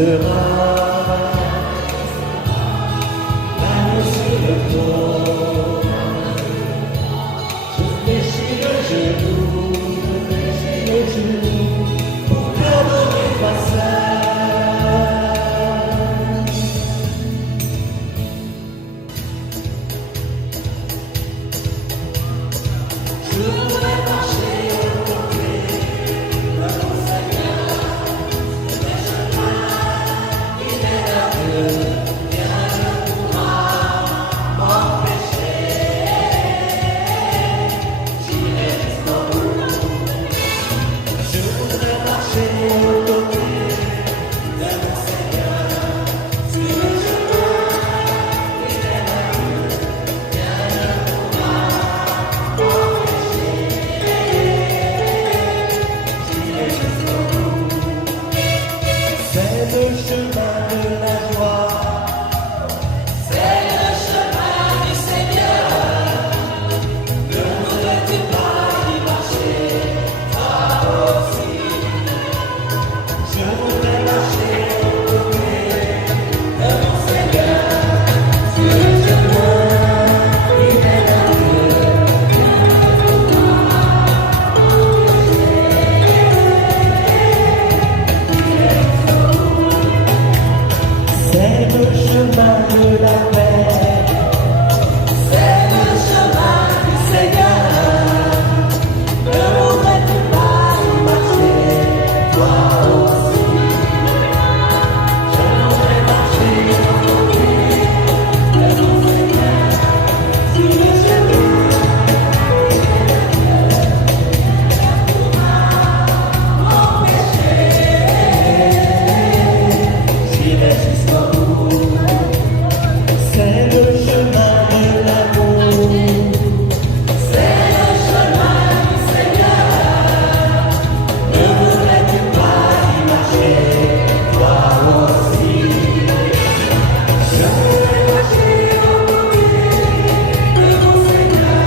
sera l'agneau sur le trône. Je fléchis le genou pour l'adorer face à. Je voudrais marcher au complet de mon Seigneur, sur les chemins inébranlables, rien ne pourra m'empêcher. J'irai jusqu'au bout. Je voudrais marcher au complet de mon Seigneur, sur les chemins inébranlables, rien ne pourra m'empêcher. C'est le chemin de la joie, c'est le chemin du Seigneur. Ne voudrais-tu pas y marcher, toi aussi? Je voudrais marcher au côté de mon Seigneur, sur le chemin inébranlable. C'est le chemin de la paix, c'est le chemin du Seigneur. Ne voudrais-tu pas y marcher, toi aussi? Je voudrais marcher au côté de mon Seigneur, sur le chemin m'empêcher. J'irai jusqu'au bout. C'est le chemin de l'amour, c'est le chemin du Seigneur. Ne voudrais-tu pas y marcher, toi aussi? Je voudrais marcher au côté de mon Seigneur,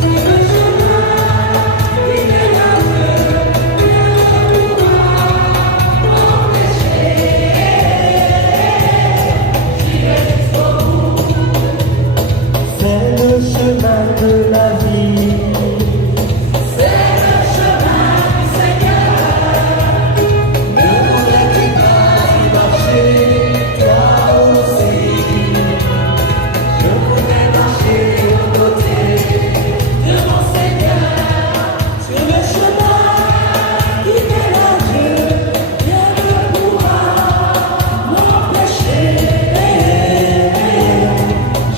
sur le chemin inébranlable, rien ne pourra m'empêcher. J'irai jusqu'au bout. C'est le chemin de la vie, c'est le chemin du Seigneur. Ne voudrais-tu pas y marcher, toi aussi? Je voudrais marcher aux côtés de mon Seigneur, sur le chemin qui mène à Dieu. Rien ne pourra m'empêcher.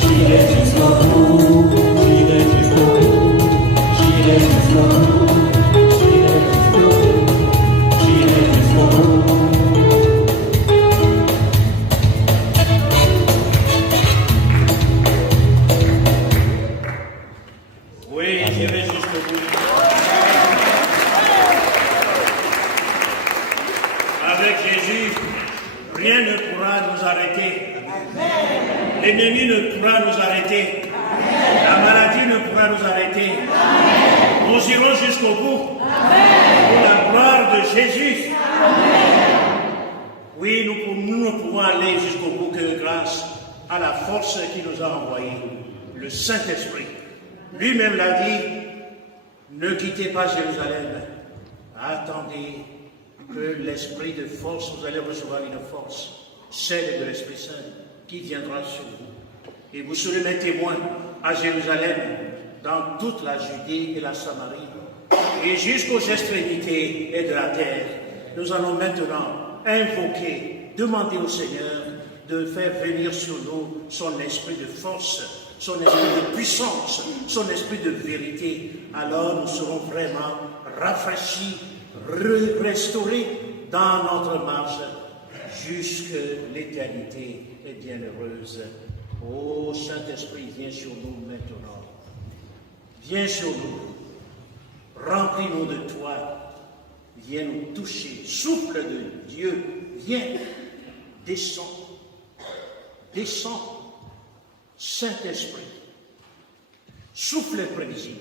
J'irai jusqu'au bout, j'irai jusqu'au bout, j'irai jusqu'au bout, j'irai jusqu'au bout, j'irai jusqu'au bout. Oui, j'irai jusqu'au bout. Avec Jésus, rien ne pourra nous arrêter. L'ennemi ne pourra nous arrêter. La maladie ne pourra nous arrêter. Nous irons jusqu'au bout. Pour la gloire de Jésus. Oui, nous ne pouvons aller jusqu'au bout que grâce à la force qui nous a envoyé, le Saint-Esprit. Lui-même l'a dit, ne quittez pas Jérusalem. Attendez que l'esprit de force, vous allez recevoir une force, celle de l'Esprit Saint, qui viendra sur vous. Et vous serez mes témoins à Jérusalem, dans toute la Judée et la Samarie, et jusqu'aux extrémités et de la terre. Nous allons maintenant invoquer, demander au Seigneur de faire venir sur nous son esprit de force, son esprit de puissance, son esprit de vérité. Alors nous serons vraiment rafraîchis, restaurés dans notre marche jusque l'éternité est bienheureuse. Ô Saint-Esprit, viens sur nous maintenant. Viens sur nous. Remplis-nous de toi. Viens nous toucher. Souffle de Dieu, viens. Descends. Descends. Saint-Esprit. Souffle prévisible.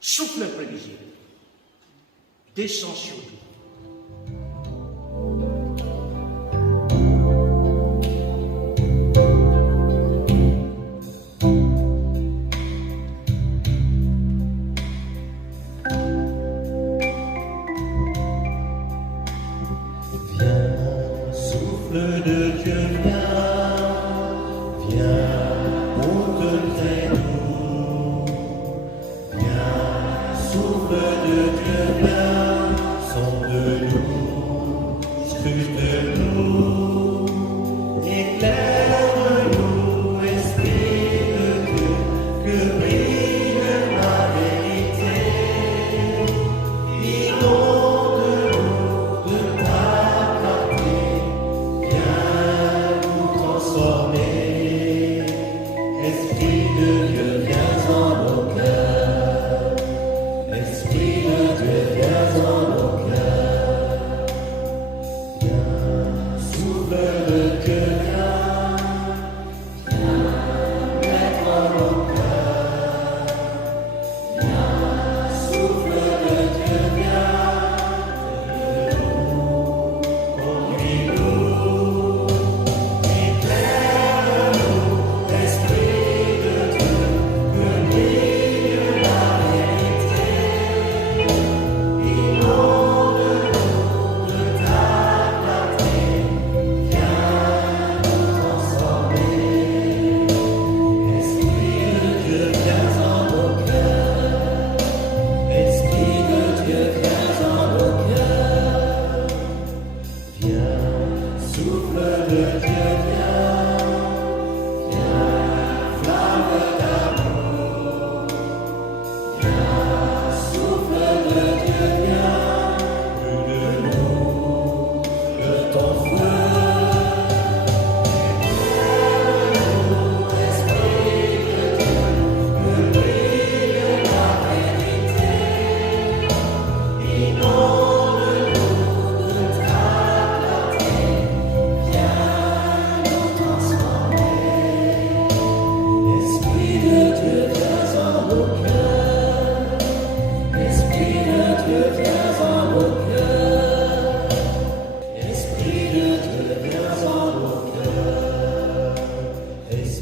Souffle prévisible. Descends sur nous.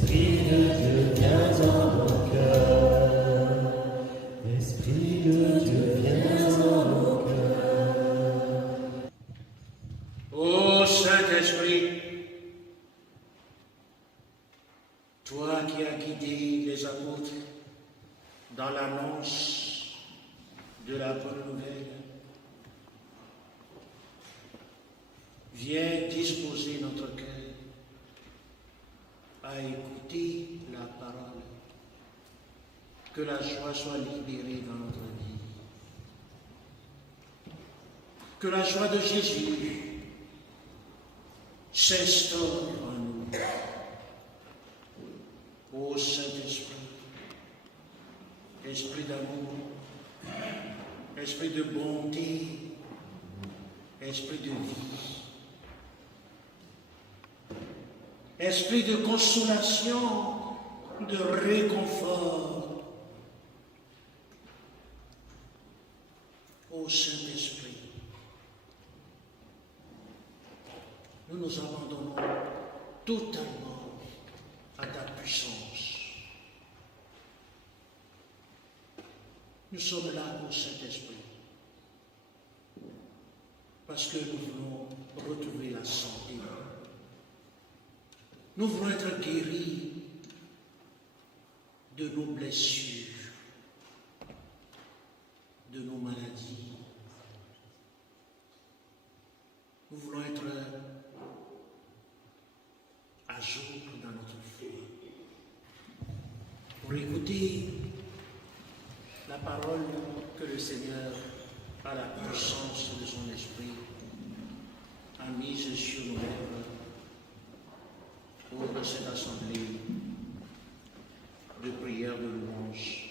Esprit de Dieu, viens en nos cœurs. Esprit de Dieu, viens en nos cœurs. Ô Saint-Esprit, toi qui as guidé les apôtres dans l'annonce de la bonne nouvelle, viens disposer notre cœur à écouter la parole, que la joie soit libérée dans notre vie, que la joie de Jésus s'instaure en nous. Ô Saint-Esprit, Esprit d'amour, Esprit de bonté, Esprit de vie, Esprit de consolation, de réconfort. Ô Saint-Esprit, nous nous abandonnons totalement à ta puissance. Nous sommes là, ô Saint-Esprit, parce que nous voulons retrouver la santé. Nous voulons être guéris de nos blessures, de nos maladies. Nous voulons être à jour dans notre foi pour écouter la parole que le Seigneur, par la puissance de son esprit, a mise sur nos lèvres pour cette assemblée de prière de louange,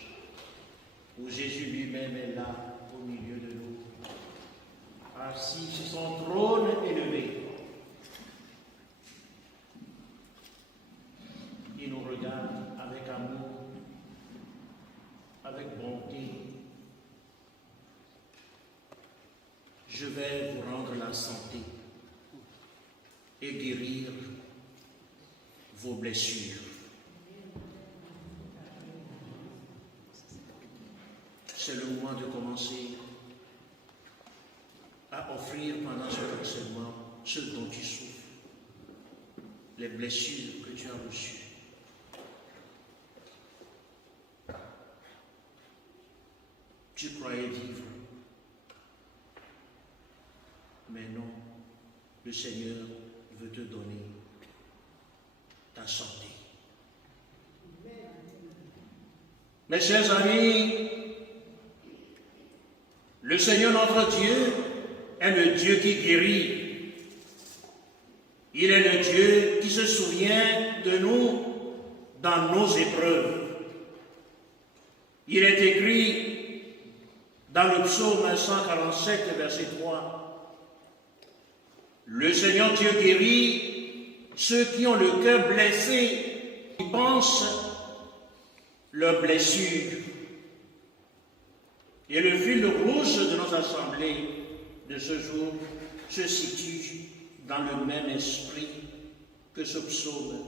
où Jésus lui-même est là au milieu de nous, assis sur son trône élevé. Il nous regarde avec amour, avec bonté. Je vais vous rendre la santé et guérir vos blessures. C'est le moment de commencer à offrir pendant ce enseignement ce dont tu souffres, les blessures que tu as reçues. Tu croyais vivre, mais non, le Seigneur veut te donner ta santé. Mes chers amis, le Seigneur notre Dieu est le Dieu qui guérit. Il est le Dieu qui se souvient de nous dans nos épreuves. Il est écrit dans le psaume 147, verset 3, « Le Seigneur Dieu guérit ceux qui ont le cœur blessé, qui pensent leurs blessures. » Et le fil rouge de nos assemblées de ce jour se situe dans le même esprit que ce psaume.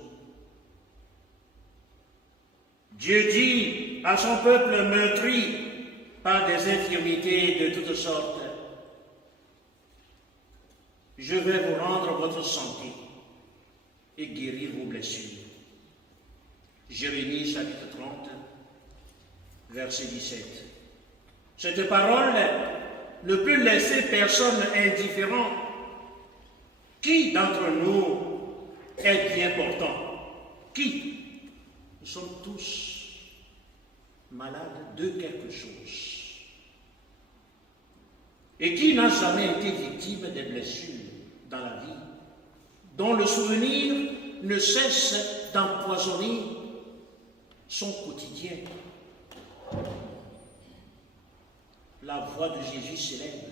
Dieu dit à son peuple meurtri par des infirmités de toutes sortes, « Je vais vous rendre votre santé et guérir vos blessures. » Jérémie chapitre 30, verset 17. Cette parole ne peut laisser personne indifférent. Qui d'entre nous est bien portant? Qui? Nous sommes tous malades de quelque chose. Et qui n'a jamais été victime des blessures dans la vie, dont le souvenir ne cesse d'empoisonner son quotidien? La voix de Jésus s'élève.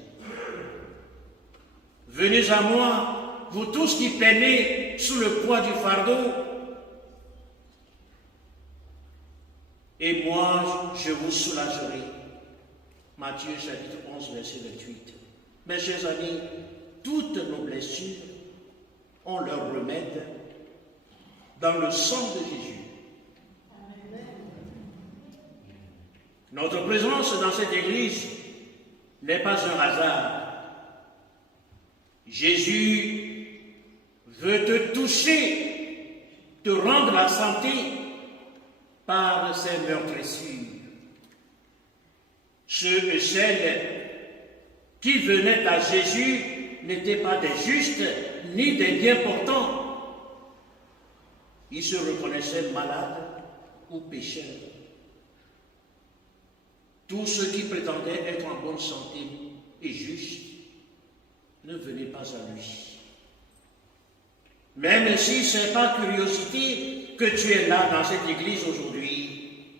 Venez à moi, vous tous qui peinez sous le poids du fardeau, et moi je vous soulagerai. Matthieu chapitre 11, verset 28. Mes chers amis, toutes nos blessures ont leur remède dans le sang de Jésus. Notre présence dans cette église n'est pas un hasard. Jésus veut te toucher, te rendre la santé par ses meurtrissures. Ceux et celles qui venaient à Jésus n'étaient pas des justes ni des bien portants. Ils se reconnaissaient malades ou pécheurs. Tous ceux qui prétendaient être en bonne santé et justes ne venaient pas à lui. Même si ce n'est pas curiosité que tu es là dans cette église aujourd'hui,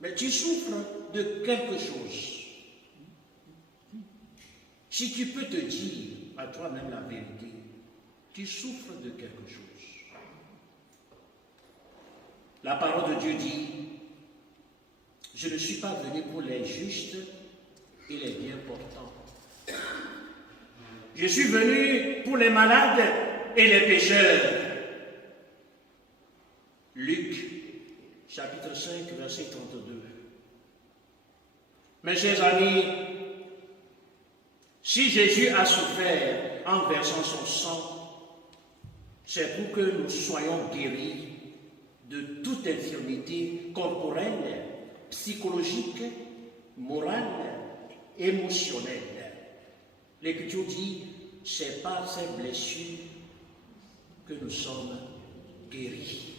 mais tu souffres de quelque chose. Si tu peux te dire à toi-même la vérité, tu souffres de quelque chose. La parole de Dieu dit, je ne suis pas venu pour les justes et les bien portants. Je suis venu pour les malades et les pécheurs. Luc, chapitre 5, verset 32. Mes chers amis, si Jésus a souffert en versant son sang, c'est pour que nous soyons guéris de toute infirmité corporelle, psychologique, morale, émotionnelle. L'Écriture dit, c'est par ces blessures que nous sommes guéris.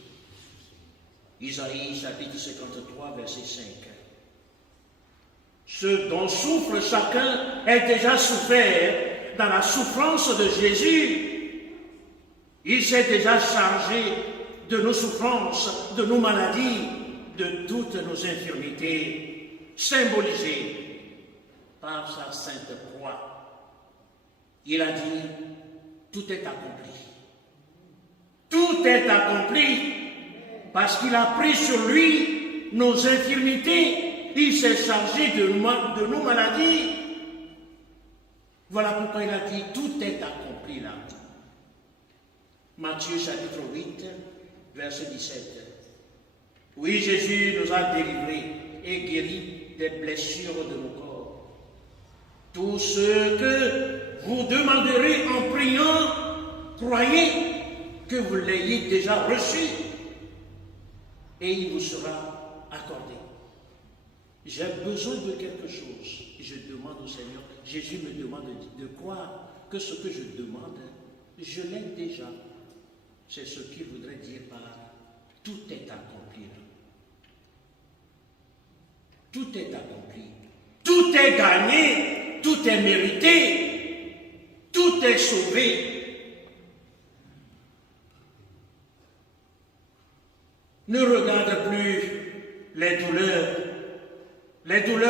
Isaïe chapitre 53, verset 5. Ce dont souffre chacun est déjà souffert dans la souffrance de Jésus. Il s'est déjà chargé de nos souffrances, de nos maladies, de toutes nos infirmités, symbolisées par sa sainte croix. Il a dit, tout est accompli. Tout est accompli parce qu'il a pris sur lui nos infirmités. Il s'est chargé de nos maladies. Voilà pourquoi il a dit, tout est accompli là. Matthieu chapitre 8, verset 17. Oui, Jésus nous a délivrés et guéris des blessures de nos corps. Tout ce que vous demanderez en priant, croyez que vous l'ayez déjà reçu et il vous sera accordé. J'ai besoin de quelque chose. Je demande au Seigneur. Jésus me demande de croire que ce que je demande, je l'ai déjà. C'est ce qu'il voudrait dire par tout est accompli. Tout est accompli. Tout est gagné. Tout est mérité. Tout est sauvé. Ne regarde plus les douleurs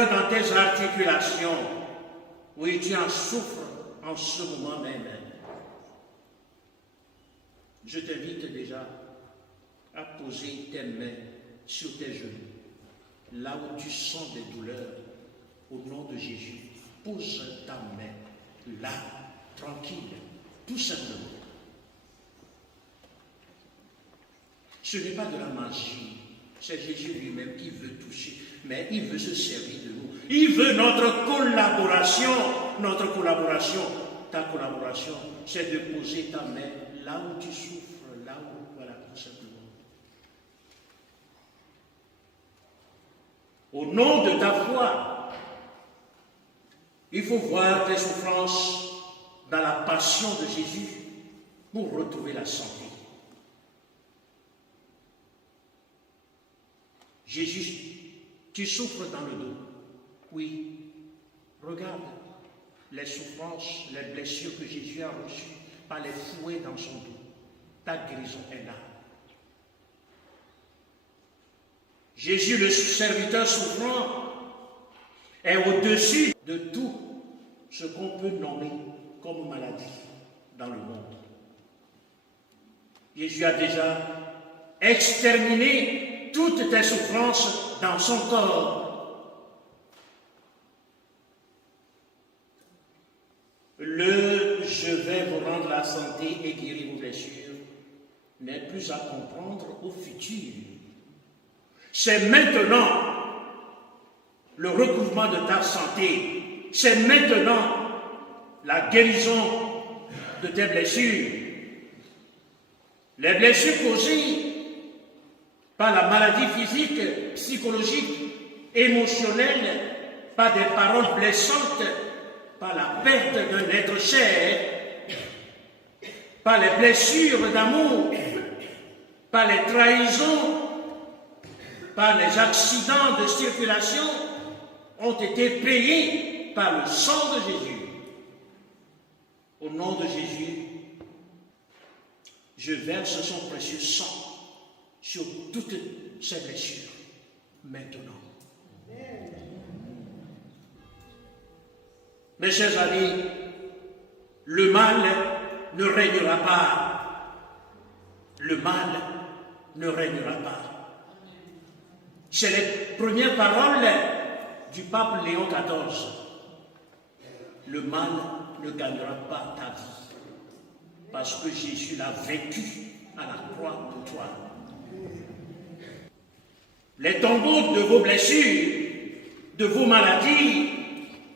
dans tes articulations. Oui, tu en souffres en ce moment même. Je t'invite déjà à poser tes mains sur tes genoux. Là où tu sens des douleurs, au nom de Jésus, pose ta main là, tranquille, tout simplement. Ce n'est pas de la magie, c'est Jésus lui-même qui veut toucher, mais il veut se servir de nous. Il veut notre collaboration. Notre collaboration, ta collaboration, c'est de poser ta main là où tu souffres, là où, voilà, tout simplement. Au nom de ta foi, il faut voir tes souffrances dans la passion de Jésus pour retrouver la santé. Jésus, tu souffres dans le dos. Oui, regarde les souffrances, les blessures que Jésus a reçues par les fouets dans son dos. Ta guérison est là. Jésus, le serviteur souffrant, est au-dessus de tout ce qu'on peut nommer comme maladie dans le monde. Jésus a déjà exterminé toutes tes souffrances dans son corps. Je vais vous rendre la santé et guérir vos blessures n'est plus à comprendre au futur. C'est maintenant. le recouvrement de ta santé. C'est maintenant la guérison de tes blessures. Les blessures causées par la maladie physique, psychologique, émotionnelle, par des paroles blessantes, par la perte d'un être cher, par les blessures d'amour, par les trahisons, par les accidents de circulation, ont été payés par le sang de Jésus. Au nom de Jésus, je verse son précieux sang sur toutes ces blessures, maintenant. Mes chers amis, le mal ne régnera pas. Le mal ne régnera pas. C'est les premières paroles du pape Léon XIV. Le mal ne gagnera pas ta vie, parce que Jésus l'a vaincu à la croix pour toi. Les tombeaux de vos blessures, de vos maladies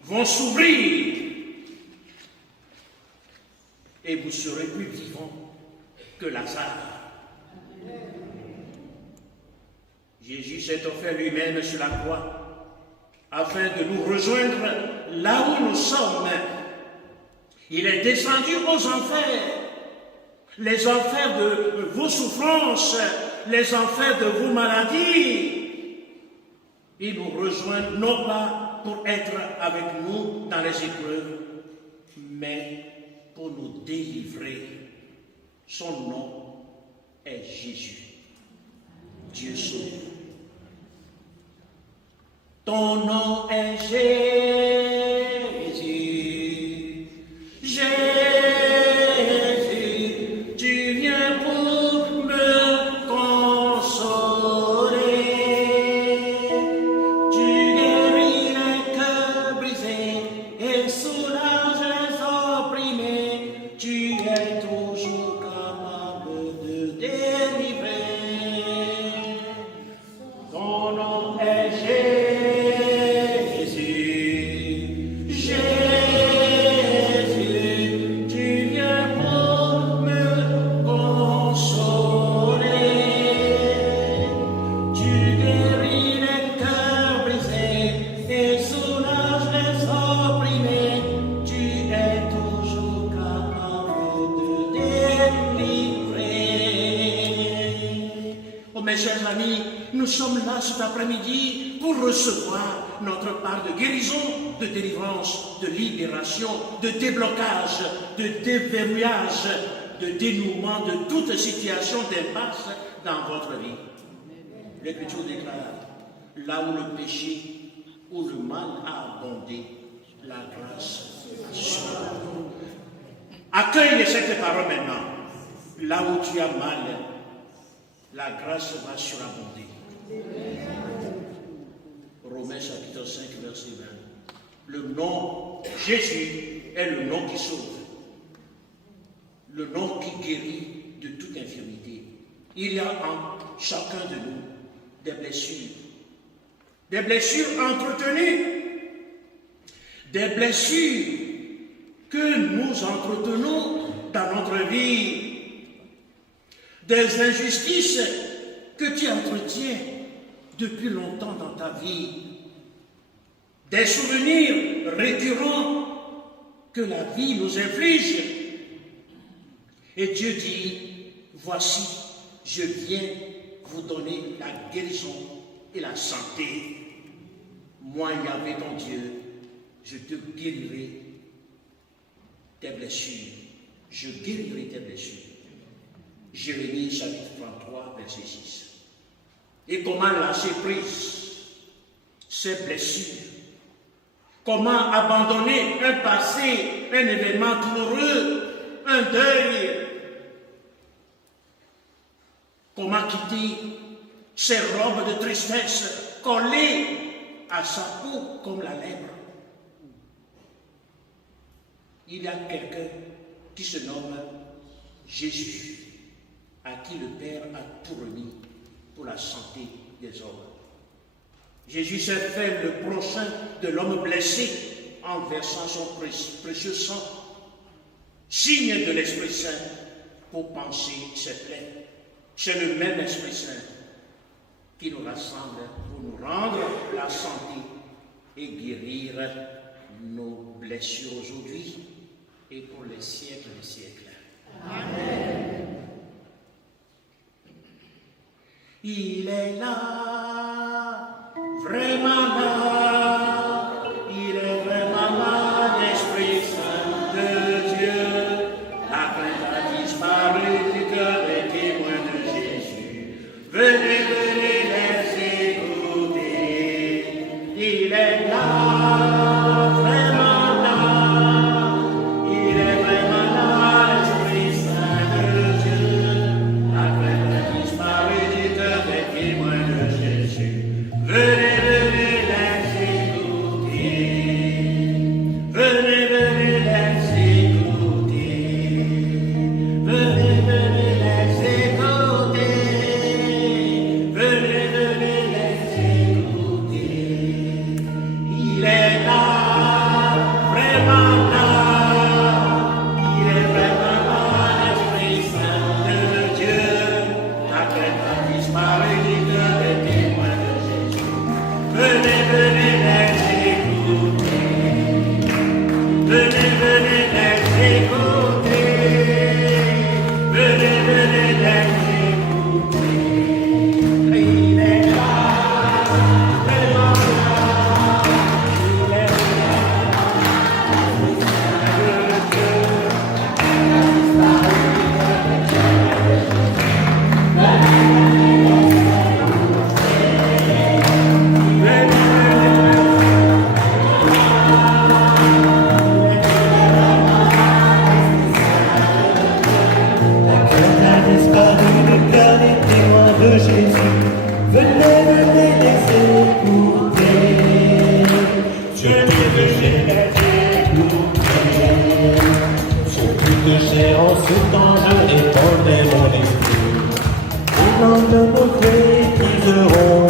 vont s'ouvrir et vous serez plus vivants que Lazare. Jésus s'est offert lui-même sur la croix afin de nous rejoindre là où nous sommes. Il est descendu aux enfers, les enfers de vos souffrances, les enfers de vos maladies. Il nous rejoint non pas pour être avec nous dans les épreuves, mais pour nous délivrer. Son nom est Jésus. Dieu sauve. Ton nom est Jésus. Jésus, tu viens pour me consoler. Tu guéris les cœurs brisés et soulages les opprimés. Tu es toujours capable de délivrer. Ton nom est Jésus. Mes chers amis, nous sommes là cet après-midi pour recevoir notre part de guérison, de délivrance, de libération, de déblocage, de déverrouillage, de dénouement de toute situation d'impasse dans votre vie. L'Écriture déclare, là où le péché, où le mal a abondé, la grâce a surabondé. Accueille cette parole maintenant. Là où tu as mal, la grâce va surabonder. Romains chapitre 5, verset 20. Le nom Jésus est le nom qui sauve. Le nom qui guérit de toute infirmité. Il y a en chacun de nous des blessures. Des blessures entretenues. Des blessures que nous entretenons dans notre vie. Des injustices que tu entretiens depuis longtemps dans ta vie. Des souvenirs récurrents que la vie nous inflige. Et Dieu dit, voici, je viens vous donner la guérison et la santé. Moi, Yahvé ton Dieu, je te guérirai tes blessures. Je guérirai tes blessures. Jérémie chapitre 33, verset 6. Et comment lâcher prise ces blessures? Comment abandonner un passé, un événement douloureux, un deuil? Comment quitter ces robes de tristesse collées à sa peau comme la lèpre? Il y a quelqu'un qui se nomme Jésus, à qui le Père a tout remis pour la santé des hommes. Jésus s'est fait le prochain de l'homme blessé en versant son précieux sang, signe de l'Esprit Saint pour panser ses plaies. C'est le même Esprit Saint qui nous rassemble pour nous rendre la santé et guérir nos blessures aujourd'hui et pour les siècles des siècles. Amen. Il est là, vraiment là, il est vraiment là, l'Esprit Saint de Dieu. La crainte a disparu du cœur des témoins de Jésus. Venez, venez les écouter. Il est là, vraiment là, il est vraiment là, l'Esprit Saint de Dieu. La crainte a disparu du cœur des témoins de Jésus. Venez, venez les écouter. Venez, venez les écouter. Venez, venez les écouter. Venez, venez les écouter. Il est là, vraiment là. Il est vraiment là, l'Esprit Saint de Dieu. La crainte a disparu du cœur des témoins de Jésus. Venez, venez les écouter. Venez, venez les écouter. Venez, venez les écouter. Il est là, vraiment là. Il est A disparu le cœur des témoins de Jésus. Venez, venez les écouter. Venez, venez les écouter. Sur toute chair en ce temps je répandrai mon esprit. Et l'ange de nos clés criseront,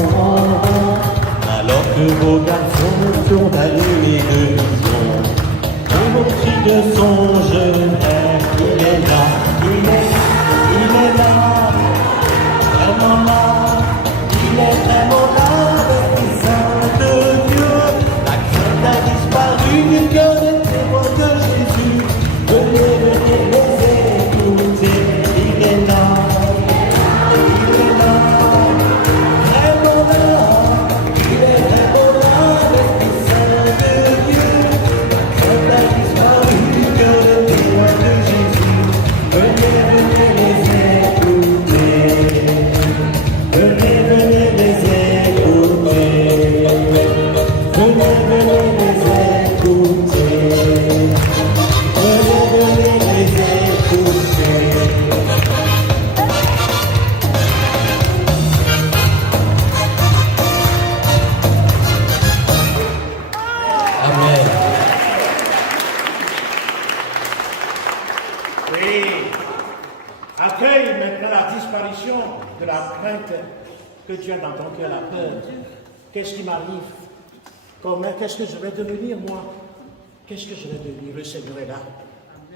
alors que vos garçons me feront allumer de vision. Et mon cri de songe, il est là, il est là. Il est là, vraiment là, il est vraiment là, l'Esprit Saint de Dieu. La crainte a disparu du cœur des témoins de Jésus. Venez, venez les écouter. Il est là, vraiment là, il est vraiment là, l'Esprit Saint de Dieu. La crainte a disparu du cœur des témoins de Jésus. Venez, venez les écouter. Venez, venez les écouter. Venez, venez les écouter. Venez, venez les écouter. Amen. Oui. Accueille maintenant la disparition de la crainte que tu as dans ton cœur, la peur. Qu'est-ce qui m'arrive? Comment? Qu'est-ce que je vais devenir, moi? Qu'est-ce que je vais devenir? Le Seigneur est là.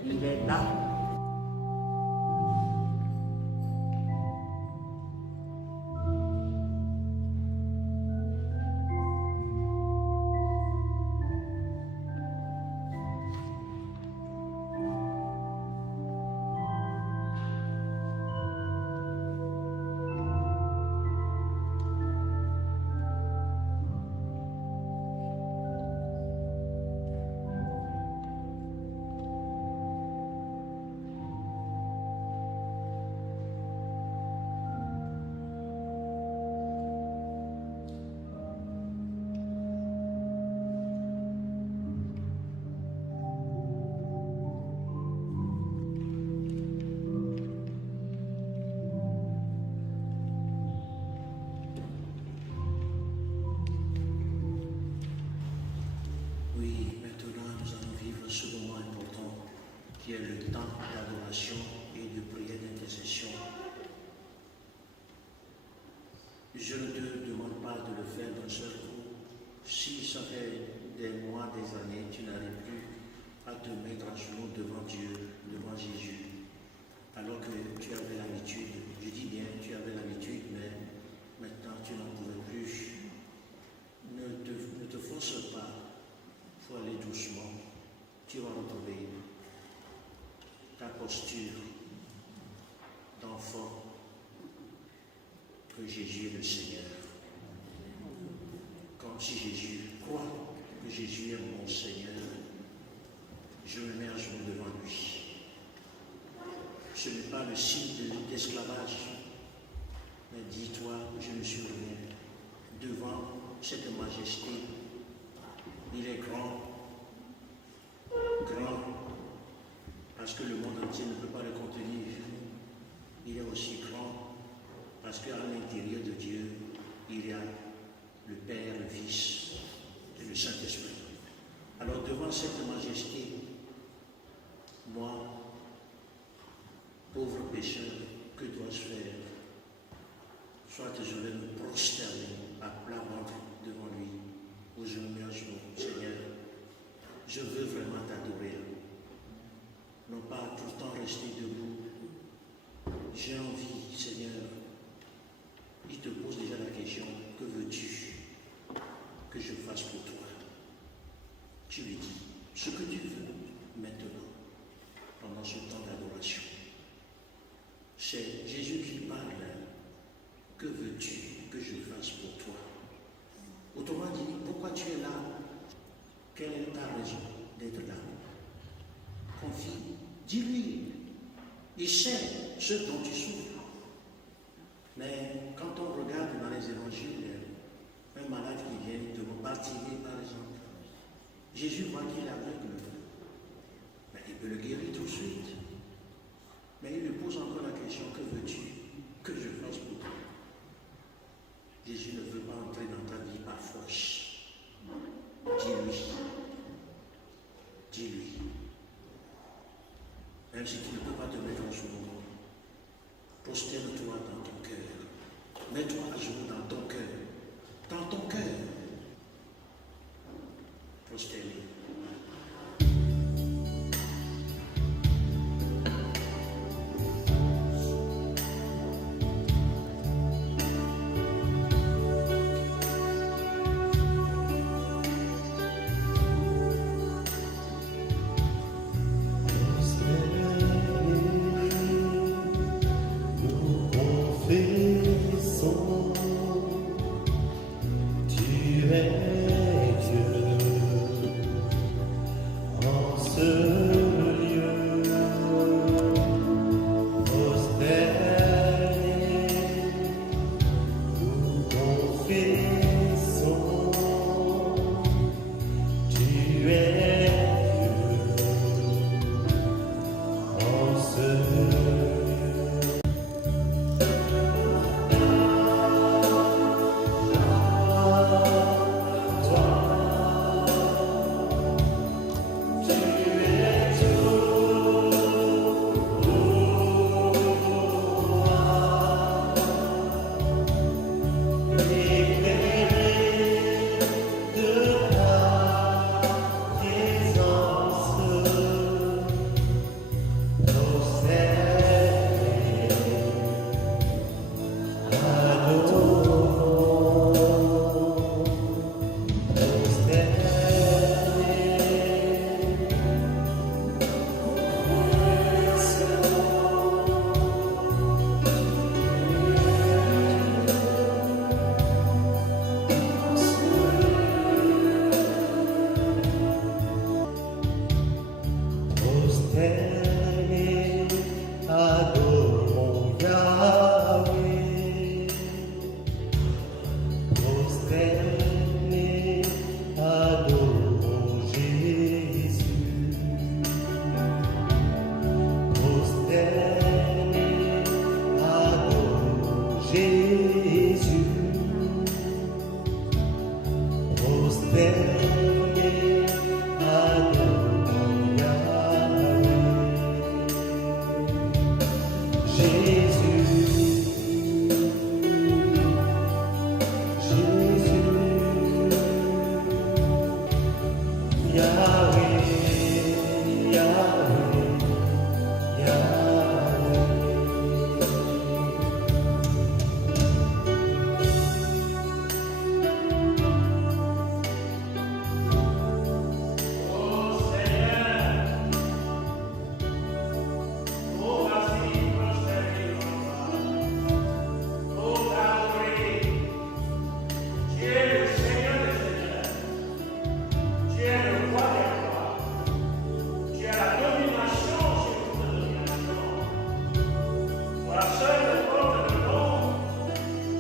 Il est là. Oui, maintenant nous allons vivre ce moment important qui est le temps d'adoration et de prière d'intercession. Je ne te demande pas de le faire d'un seul coup. Si ça fait des mois, des années, tu n'arrives plus à te mettre à genoux devant Dieu, devant Jésus, alors que tu avais l'habitude, je dis bien, tu avais l'habitude, mais maintenant tu n'en pouvais plus. Ne te force pas, il faut aller doucement. Tu vas retrouver ta posture d'enfant, que Jésus est le Seigneur. Comme si Jésus croit que Jésus est mon Seigneur, je me mets à genoux devant lui. Ce n'est pas le signe d'esclavage, mais dis-toi, je me souviens, devant cette majesté, il est grand, grand, parce que le monde entier ne peut pas le contenir. Il est aussi grand, parce qu'à l'intérieur de Dieu, il y a le Père, le Fils et le Saint-Esprit. Alors devant cette majesté, moi, pauvre pécheur, que dois-je faire? Soit je vais me prosterner à plat ventre devant lui, ou je me mets à genoux. Seigneur, je veux vraiment t'adorer. Non pas tout le temps rester debout. J'ai envie, Seigneur. Il te pose déjà la question, que veux-tu que je fasse pour toi? Tu lui dis ce que tu veux maintenant, pendant ce temps d'adoration. C'est Jésus qui parle. Que veux-tu que je fasse pour toi? Autrement dit, pourquoi tu es là? Quelle est ta raison d'être là? Confie, dis-lui. Il sait ce dont tu souffres. Mais quand on regarde dans les évangiles, un malade qui vient de Bartimée, par exemple, Jésus voit qu'il est aveugle. Mais il peut le guérir tout de suite. Mais il lui pose encore la question, que veux-tu que je fasse pour toi? Jésus ne veut pas entrer dans ta vie par force. Dis-lui. Dis-lui. Même si tu ne peux pas te mettre en genoux, prosterne-toi dans ton cœur. Mets-toi à genoux dans ton cœur. Dans ton cœur. Prosterne. Nous confessons,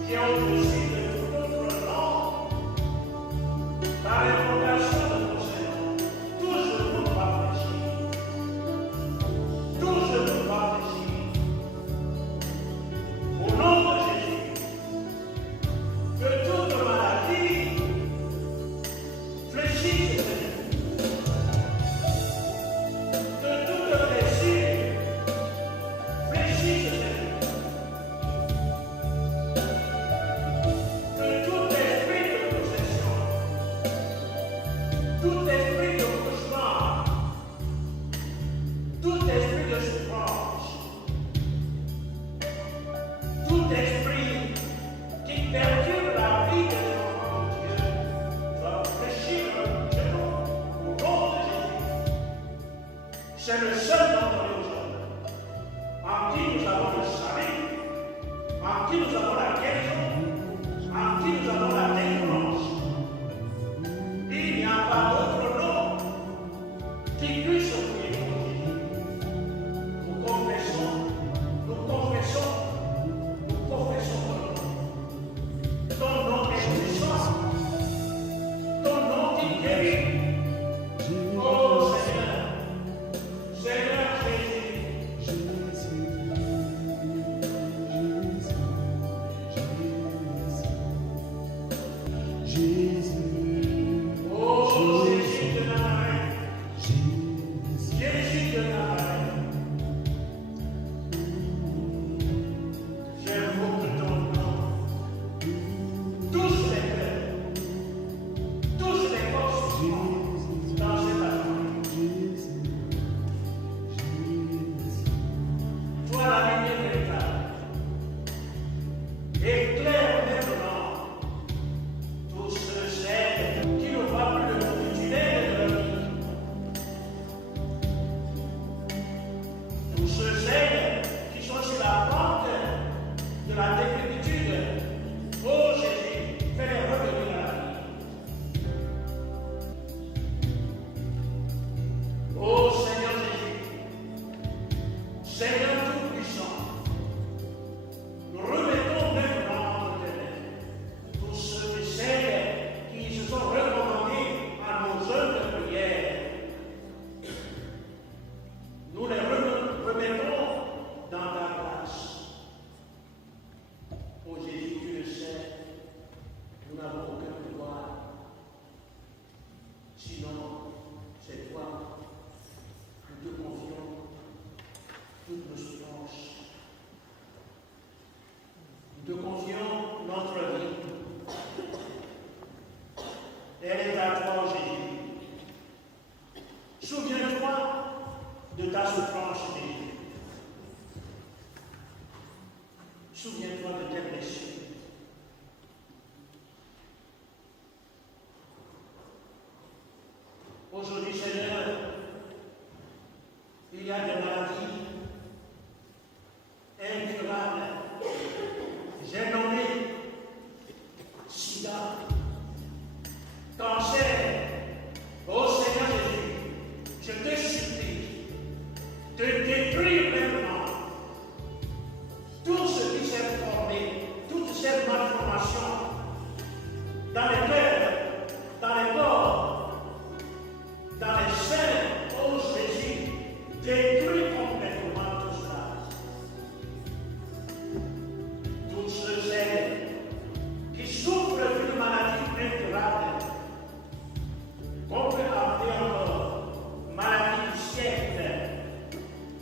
qui ont aussi de tout autre nom, par l'invocation de ton Seigneur, tout genou doit fléchir. Tout genou doit fléchir. Au nom de Jésus, que toute maladie fléchisse, Seigneur. Que toute blessure fléchisse, Seigneur. Que tout esprit de possession, tout esprit de cauchemar, tout esprit de souffrance, tout esprit qui perturbe la vie des enfants de Dieu, doit fléchir le genou au nom de Jésus. C'est le seul d'entre les hommes en qui nous avons le salut, en qui nous avons la guérison, en qui nous avons la délivrance. Il n'y a pas d'autre nom qui puisse prier pour Jésus. Nous confessons, nous confessons, nous confessons ton nom est puissant, ton nom qui guérit. Oh Seigneur, Seigneur Jésus, oh Jésus de Nazareth, Jésus de Nazareth, j'invoque ton nom, tous les cœurs, tous les forces dans cette assemblée. Toi la lumière véritable, éclaire maintenant tous ceux qui n'ont pas plus le monde tunnel de leur vie. Tous ceux qui sont sur la pente de la décrépitude. Oh Jésus, fais-les revenir à la vie. Oh Seigneur Jésus, Seigneur Tout-Puissant, nous remettons maintenant entre tes mains tous ceux qui se sont recommandés à nos œuvres de prière. Nous les remettons dans ta grâce. Oh Jésus, tu le sais, nous n'avons aucun pouvoir. Sinon, c'est toi. Nous te confions toutes nos souffrances. Nous te confions notre vie. Elle est à toi, Jésus. Souviens-toi de ta souffrance, Jésus. Souviens-toi de tes blessures. Aujourd'hui, Seigneur, il y a des maladies incurables. J'ai nommé sida, cancer. Oh Seigneur Jésus, je te supplie de détruire maintenant tout ce qui s'est formé, toute cette malformation dans les cœurs, dans les corps, dans les seins. Oh Jésus, détruis complètement tout cela. Tous ceux qui souffrent d'une maladie incurable, qu'on peut appeler encore maladie du siècle.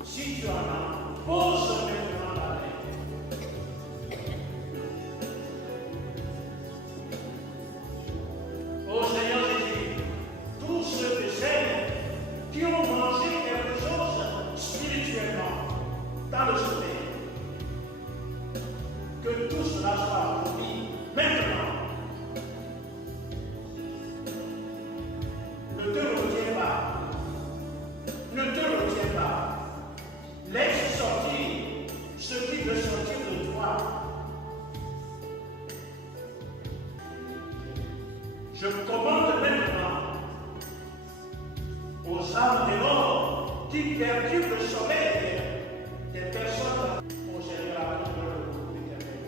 Si tu en as, pose maintenant la main. Oh Seigneur Jésus, tous ceux qui ont mangé quelque chose spirituellement dans le sommeil, que tout cela soit accompli maintenant. Ne te retiens pas. Ne te retiens pas. Laisse sortir ce qui veut sortir de toi. Je commande maintenant aux âmes des morts qui perturbent le sommeil des personnes. Mon Seigneur, à notre éternel.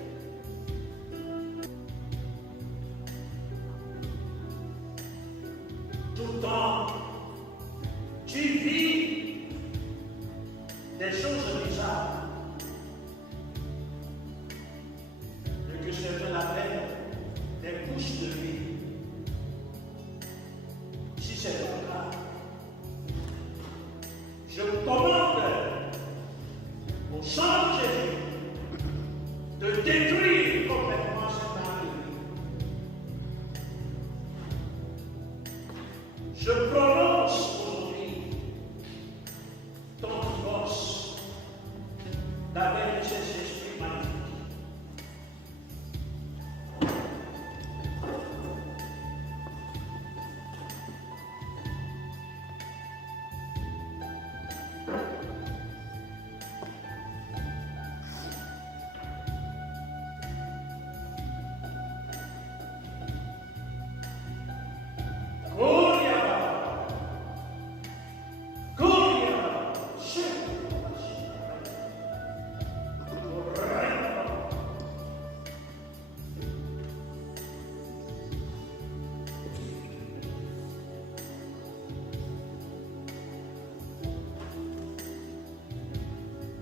couche de lui. Si c'est le cas, je commande au sang de Jésus de détruire complètement cette âme. Je prononce aujourd'hui ton divorce d'avec ces esprits magnifiques.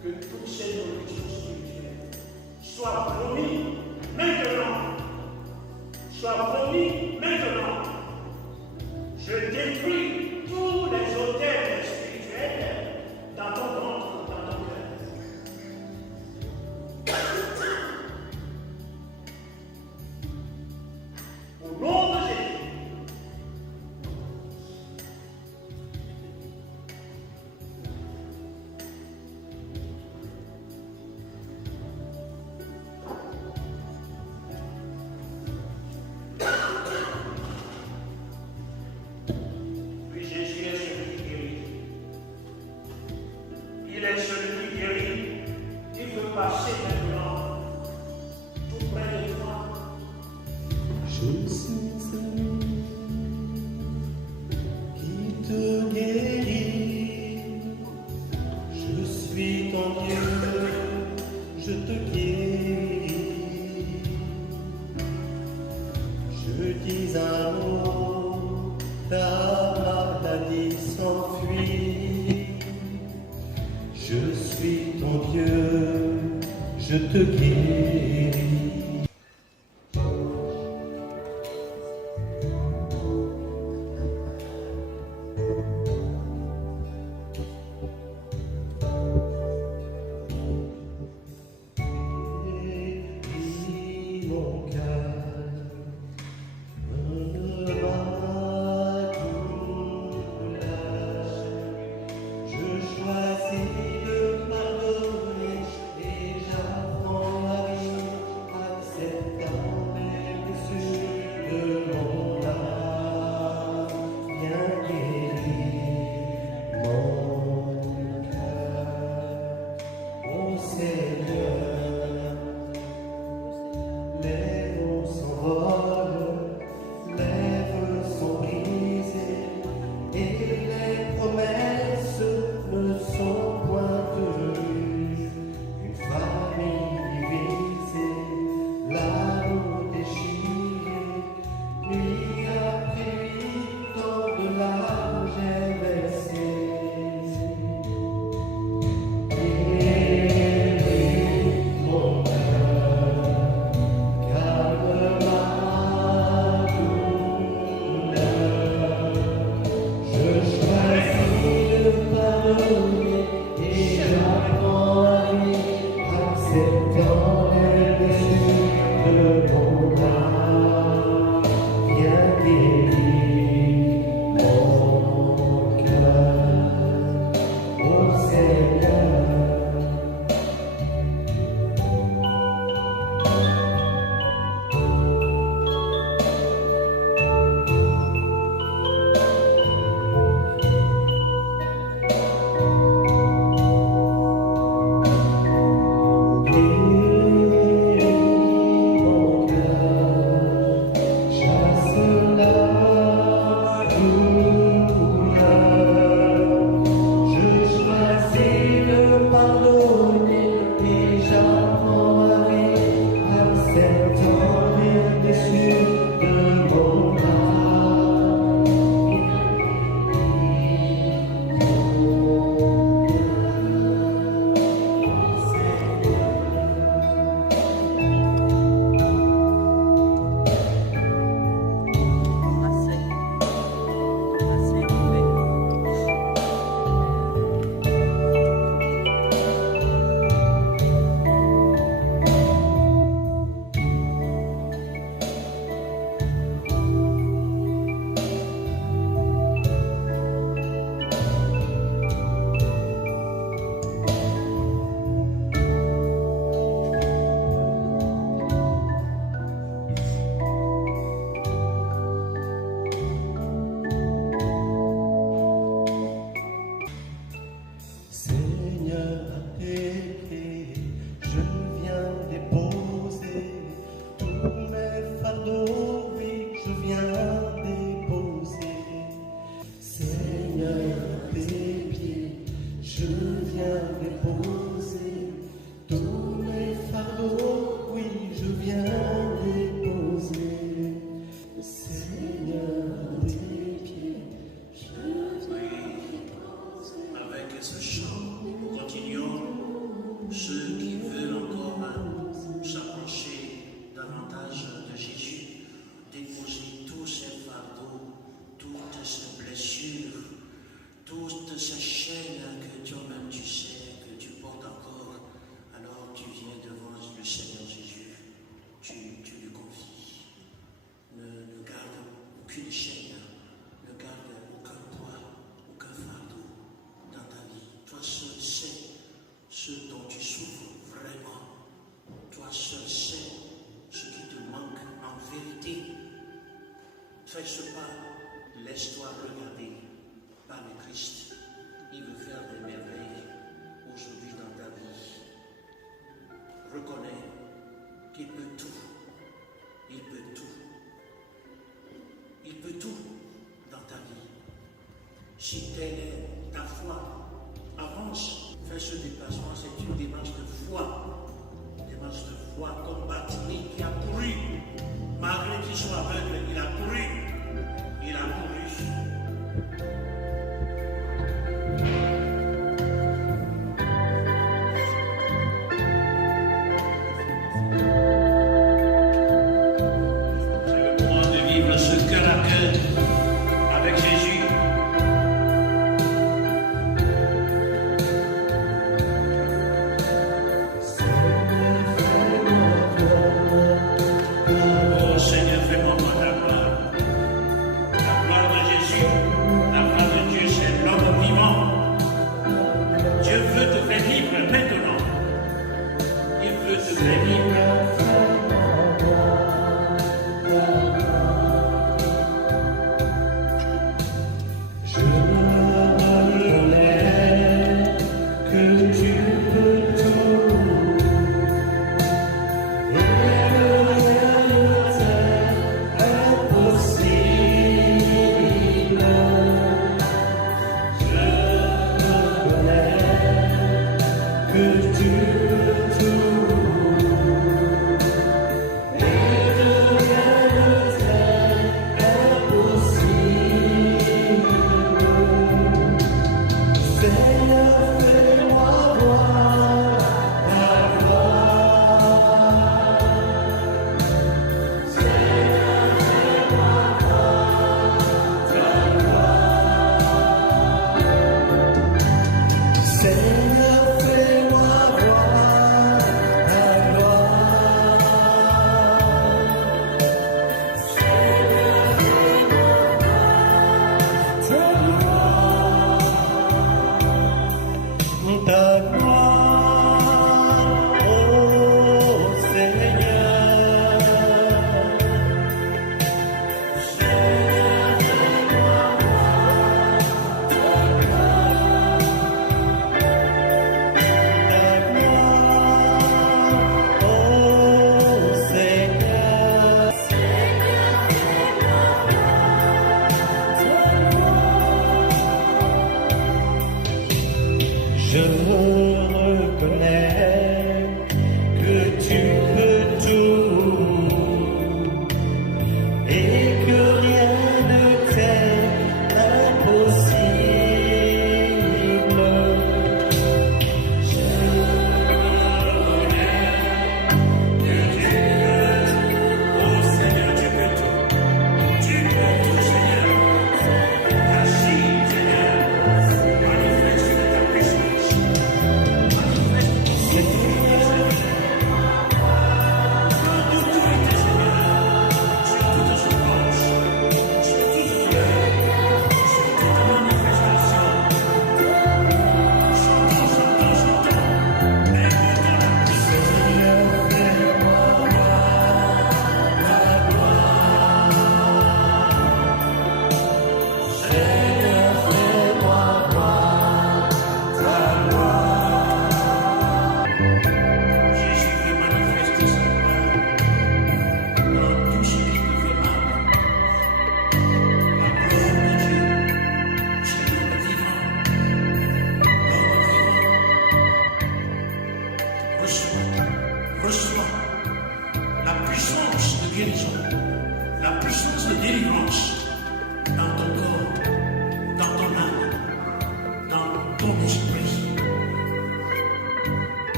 Que toutes ces nourritures spirituelles soient promis maintenant. Soient promis maintenant. Je détruis tous les hôtels spirituels dans ton ventre, dans ton cœur. Au nom de Jésus. Il est celui qui guérit, il veut passer maintenant tout près de toi. Je suis celui qui te guérit. Je suis ton Dieu, je te guéris. Je dis un mot, ta maladie s'enfuit. Je suis ton Dieu, je te guéris. Mon cœur me bat douleur. Je choisis de pardonner et j'apprends la vie, acceptant les blessures de mon âme. Viens guérir mon cœur, ô Seigneur. Les que le Seigneur ne garde aucun poids, aucun fardeau dans ta vie. Toi seul sais ce dont tu souffres vraiment. Toi seul sais ce qui te manque en vérité. Fais ce pas, laisse-toi regarder par le Christ. Il veut faire des merveilles aujourd'hui dans ta vie. Reconnais qu'il peut tout. Il peut tout. Il peut tout dans ta vie. Si telle est ta foi, avance. Fais ce déplacement, c'est une démarche de foi. Une démarche de foi comme Bartimée qui a couru. Malgré qu'il soit aveugle, il a couru. Il a couru.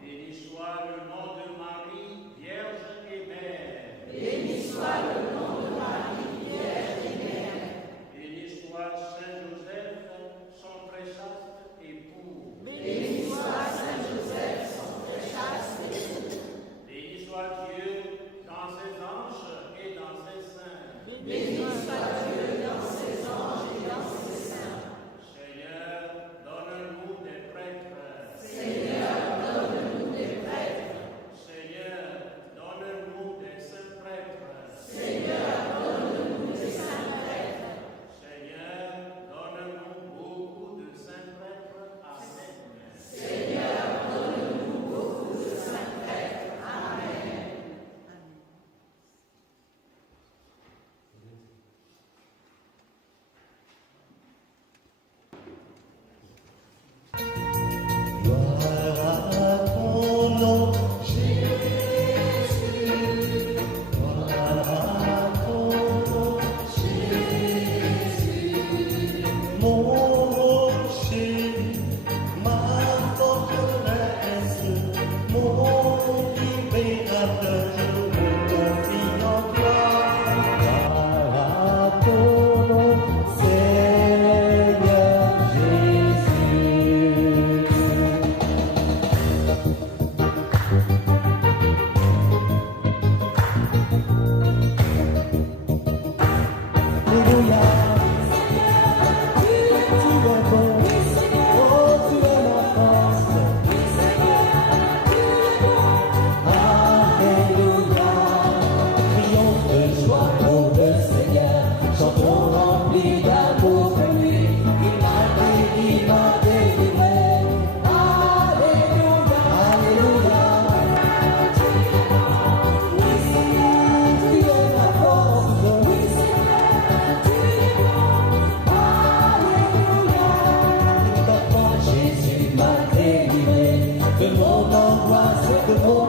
Béni soit le nom de Marie, Vierge et Mère. Béni soit le nom de Marie, Vierge et Mère. Béni soit Saint Joseph, son très chaste époux. Béni soit Saint Joseph, son très chaste époux. Béni soit Dieu dans ses anges et dans ses saints. Béni soit Dieu dans ses anges et dans ses saints. Seigneur, donne-nous des prêtres. Seigneur, donne-nous des prêtres. Seigneur, donne-nous des saints prêtres. Seigneur, donne-nous des saints prêtres. Seigneur, donne-nous beaucoup de saints prêtres. Amen. Seigneur, donne-nous beaucoup de saints prêtres. Amen. Gloire à ton nom, Jésus. Gloire à ton nom, Jésus. Mon rocher, ma forteresse, mon libérateur, je me confie en toi. Gloire à ton nom, Seigneur Jésus. Alléluia. Tu es bon. Oh, tu es ma force. Alléluia. Crions de joie pour le Seigneur. Chantons remplis d'amour de lui. Il m'a délivré. Alléluia. Alléluia. Oui, Seigneur, tu es ma force. Oui, Jésus m'a délivré de mon angoisse, de mon